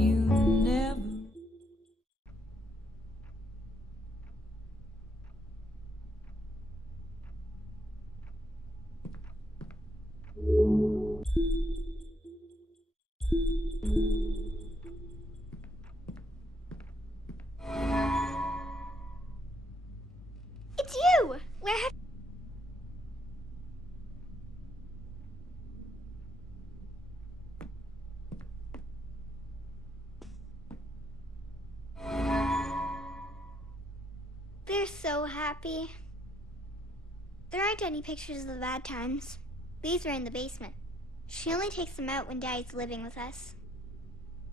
you never. It's you! Where have... They're so happy. There aren't any pictures of the bad times. These are in the basement. She only takes them out when Daddy's living with us.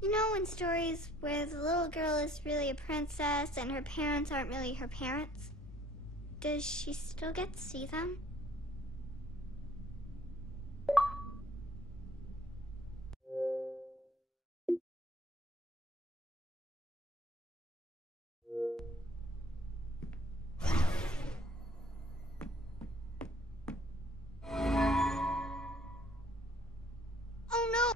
You know, in stories where the little girl is really a princess and her parents aren't really her parents? Does she still get to see them? Oh no!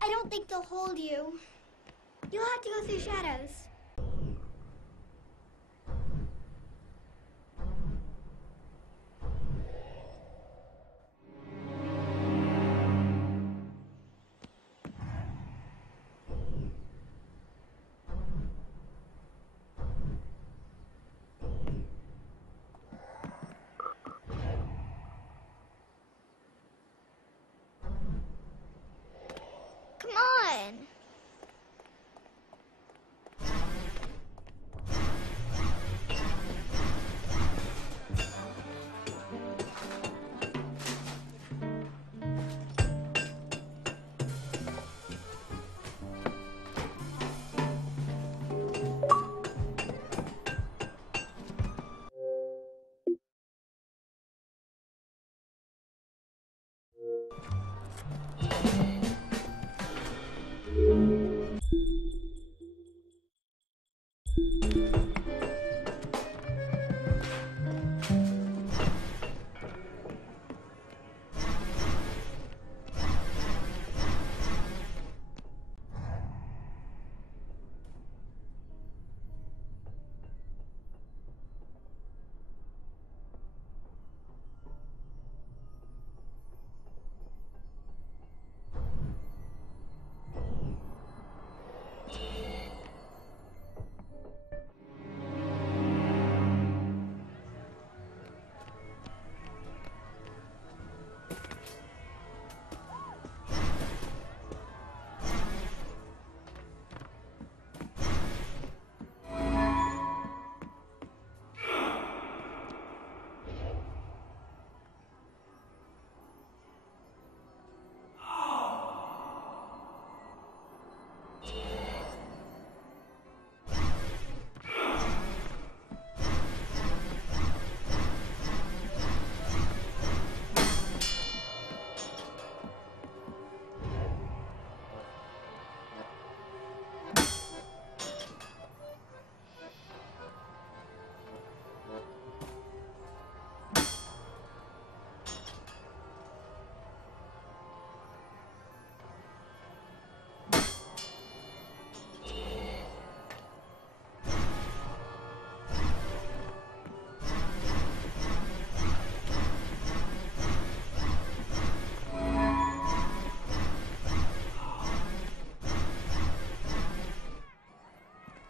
I don't think they'll hold you. You'll have to go through shadows. Come on!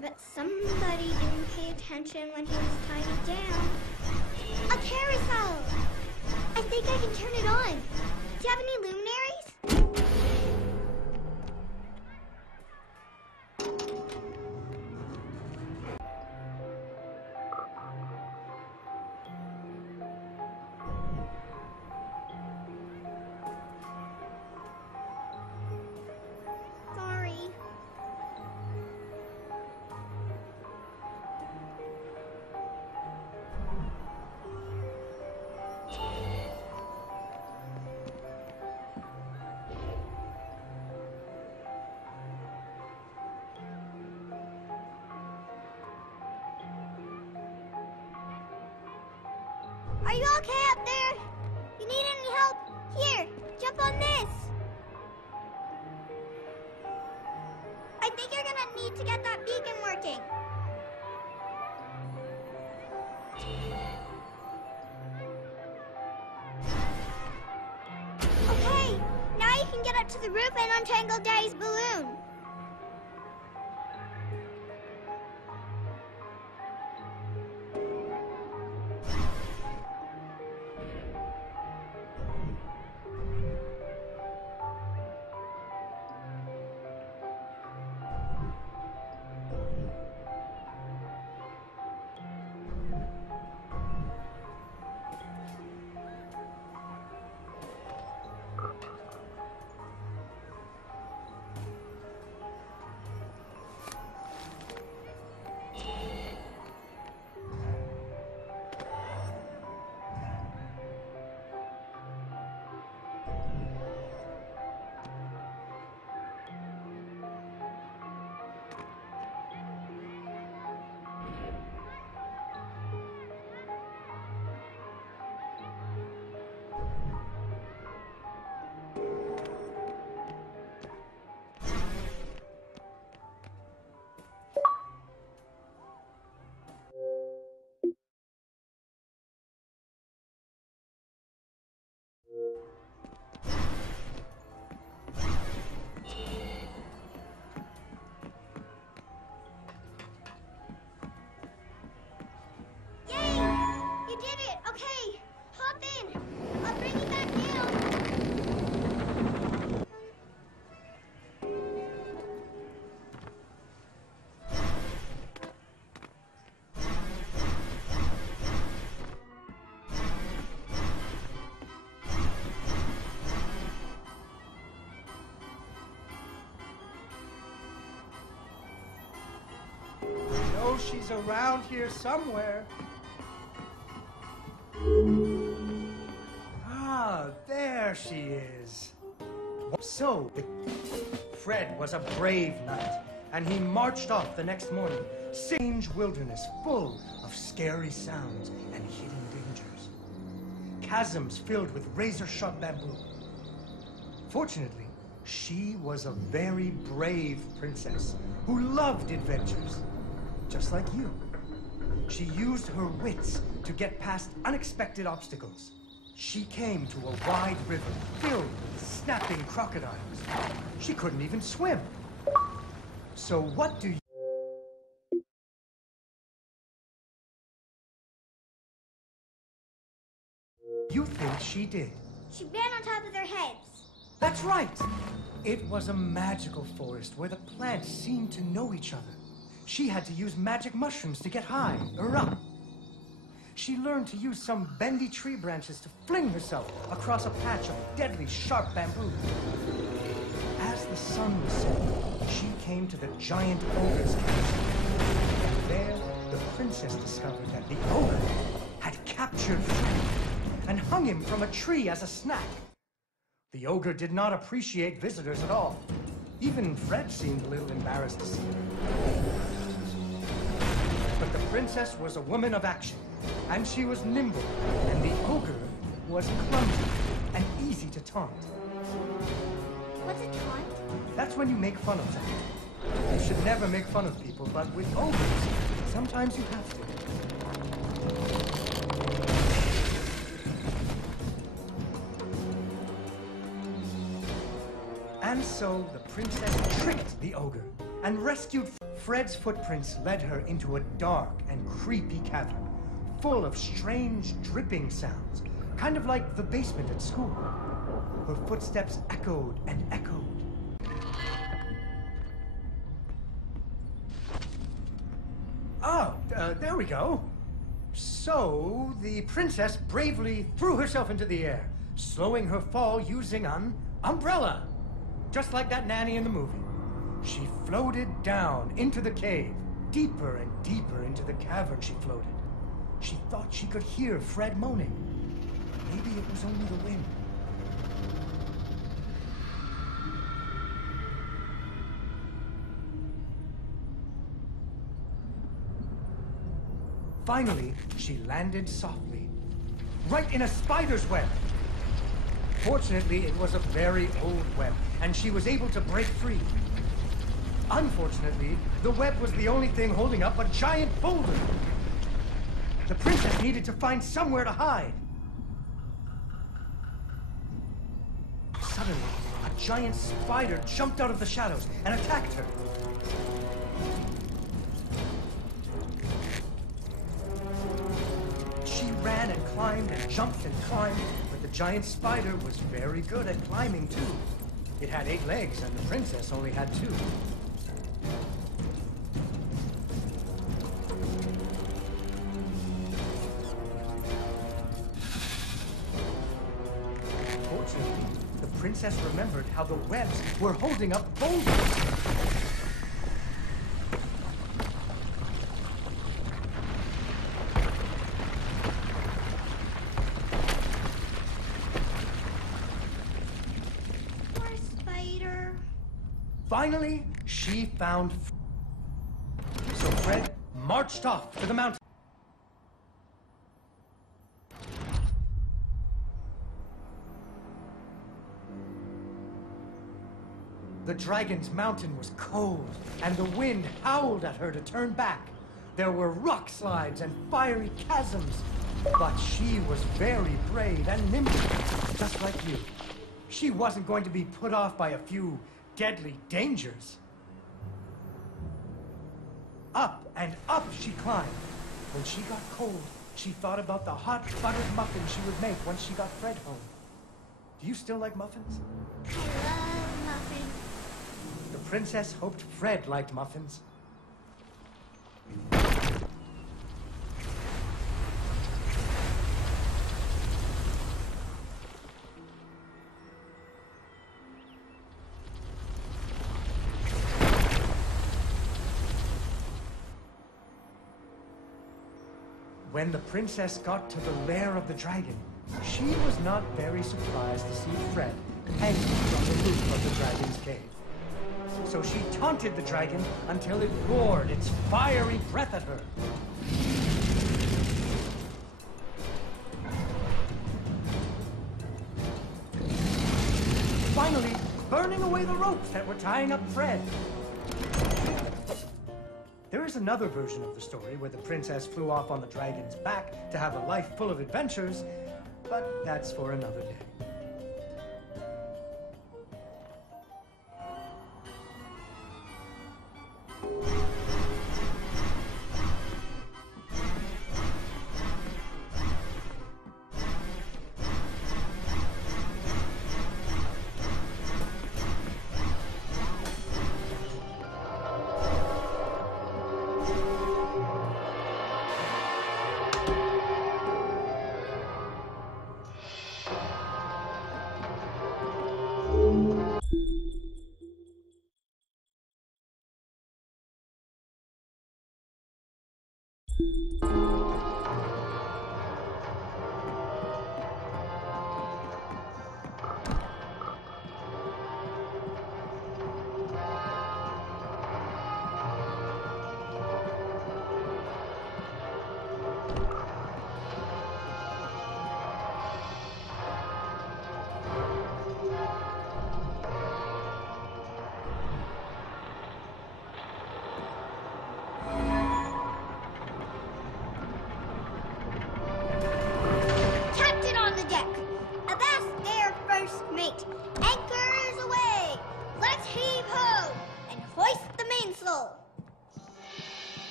But somebody didn't pay attention when he was tying it down. A carousel! I think I can turn it on. Do you have any luminaries? Sorry. Are you okay up there? You need any help? Here, jump on this. I think you're gonna need to get that beacon working. Okay, now you can get up to the roof and untangle Daddy's balloon. You did it! Okay, hop in. I'll bring you back down. I know she's around here somewhere. Ah, there she is. So, Fred was a brave knight, and he marched off the next morning, strange wilderness full of scary sounds and hidden dangers. Chasms filled with razor-sharp bamboo. Fortunately, she was a very brave princess who loved adventures, just like you. She used her wits to get past unexpected obstacles. She came to a wide river filled with snapping crocodiles. She couldn't even swim. So what do you think she did? She ran on top of their heads. That's right! It was a magical forest where the plants seemed to know each other. She had to use magic mushrooms to get high or up. She learned to use some bendy tree branches to fling herself across a patch of deadly sharp bamboo. As the sun was setting, she came to the giant ogre's castle. There, the princess discovered that the ogre had captured Fred and hung him from a tree as a snack. The ogre did not appreciate visitors at all. Even Fred seemed a little embarrassed to see her. But the princess was a woman of action, and she was nimble, and the ogre was clumsy and easy to taunt. What's a taunt? That's when you make fun of them. You should never make fun of people, but with ogres, sometimes you have to. And so the princess tricked the ogre and rescued Fred's footprints led her into a dark and creepy cavern, full of strange dripping sounds, kind of like the basement at school. Her footsteps echoed and echoed. Oh, there we go. So, the princess bravely threw herself into the air, slowing her fall using an umbrella. Just like that nanny in the movie. She floated down into the cave. Deeper and deeper into the cavern she floated. She thought she could hear Fred moaning. Maybe it was only the wind. Finally, she landed softly. right in a spider's web. Fortunately, it was a very old web, and she was able to break free. Unfortunately, the web was the only thing holding up a giant boulder. The princess needed to find somewhere to hide. Suddenly, a giant spider jumped out of the shadows and attacked her. She ran and climbed and jumped and climbed, but the giant spider was very good at climbing too. It had 8 legs, and the princess only had 2. Fortunately, the princess remembered how the webs were holding up boulders. Poor spider. Finally, she found so Fred marched off to the mountain. The dragon's mountain was cold, and the wind howled at her to turn back. There were rock slides and fiery chasms, but she was very brave and nimble, just like you. She wasn't going to be put off by a few deadly dangers. Up and up she climbed. When she got cold, she thought about the hot buttered muffins she would make once she got Fred home. Do you still like muffins? I love muffins. The princess hoped Fred liked muffins. When the princess got to the lair of the dragon, she was not very surprised to see Fred hanging from the roof of the dragon's cave. So she taunted the dragon until it roared its fiery breath at her. Finally, burning away the ropes that were tying up Fred. There is another version of the story where the princess flew off on the dragon's back to have a life full of adventures, but that's for another day.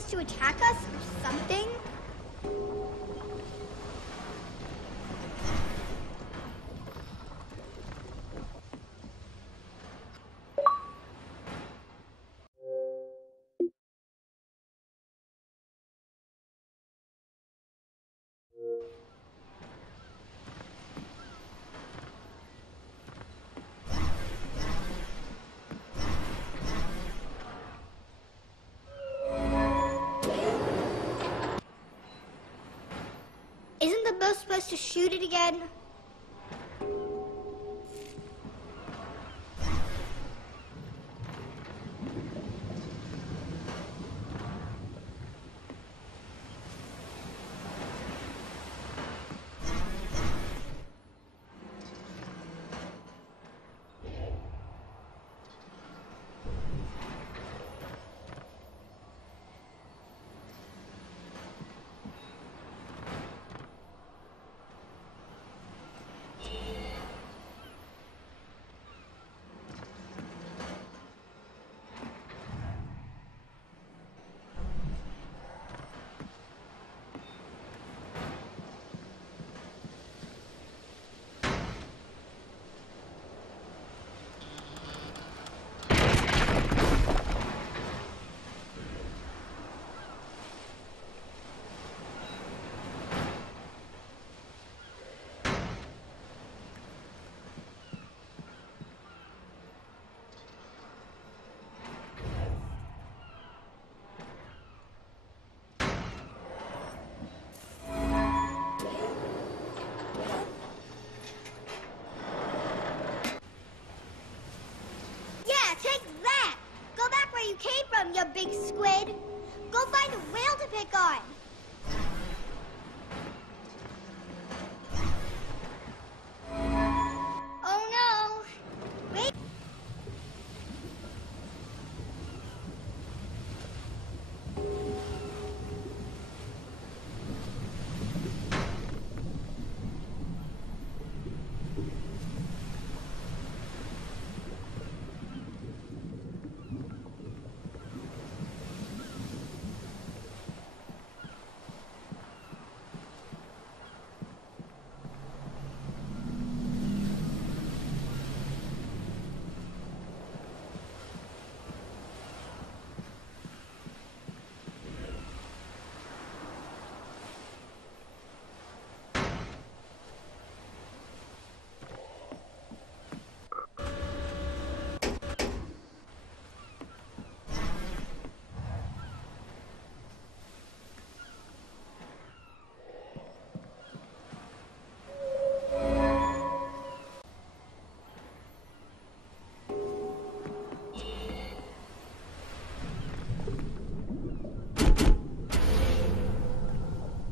supposed to attack us or something? Isn't the bow supposed to shoot it again? You came from, you big squid. Go find a whale to pick on. Oh no. Wait.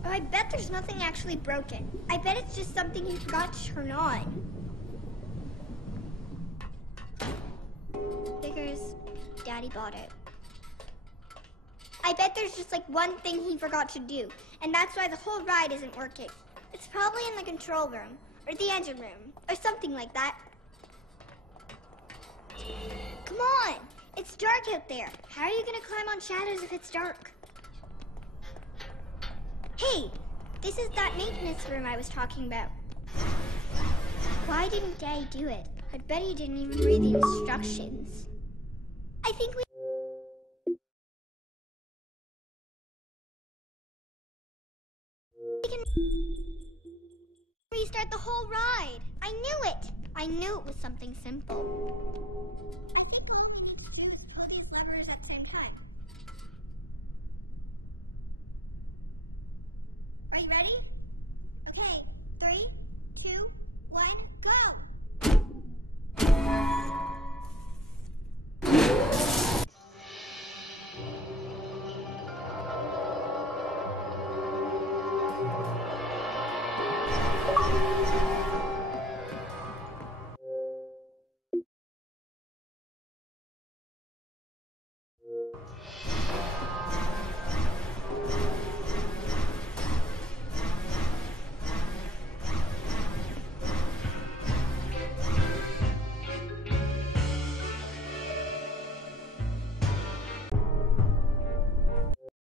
I bet there's nothing actually broken. I bet it's just something he forgot to turn on. Figures, Daddy bought it. I bet there's just like one thing he forgot to do, and that's why the whole ride isn't working. It's probably in the control room, or the engine room, or something like that. Come on! It's dark out there. How are you gonna climb on shadows if it's dark? Hey, this is that maintenance room I was talking about. Why didn't Daddy do it? I bet he didn't even read the instructions. I think we can restart the whole ride. I knew it. I knew it was something simple. Do is pull these levers at the same time. Are you ready?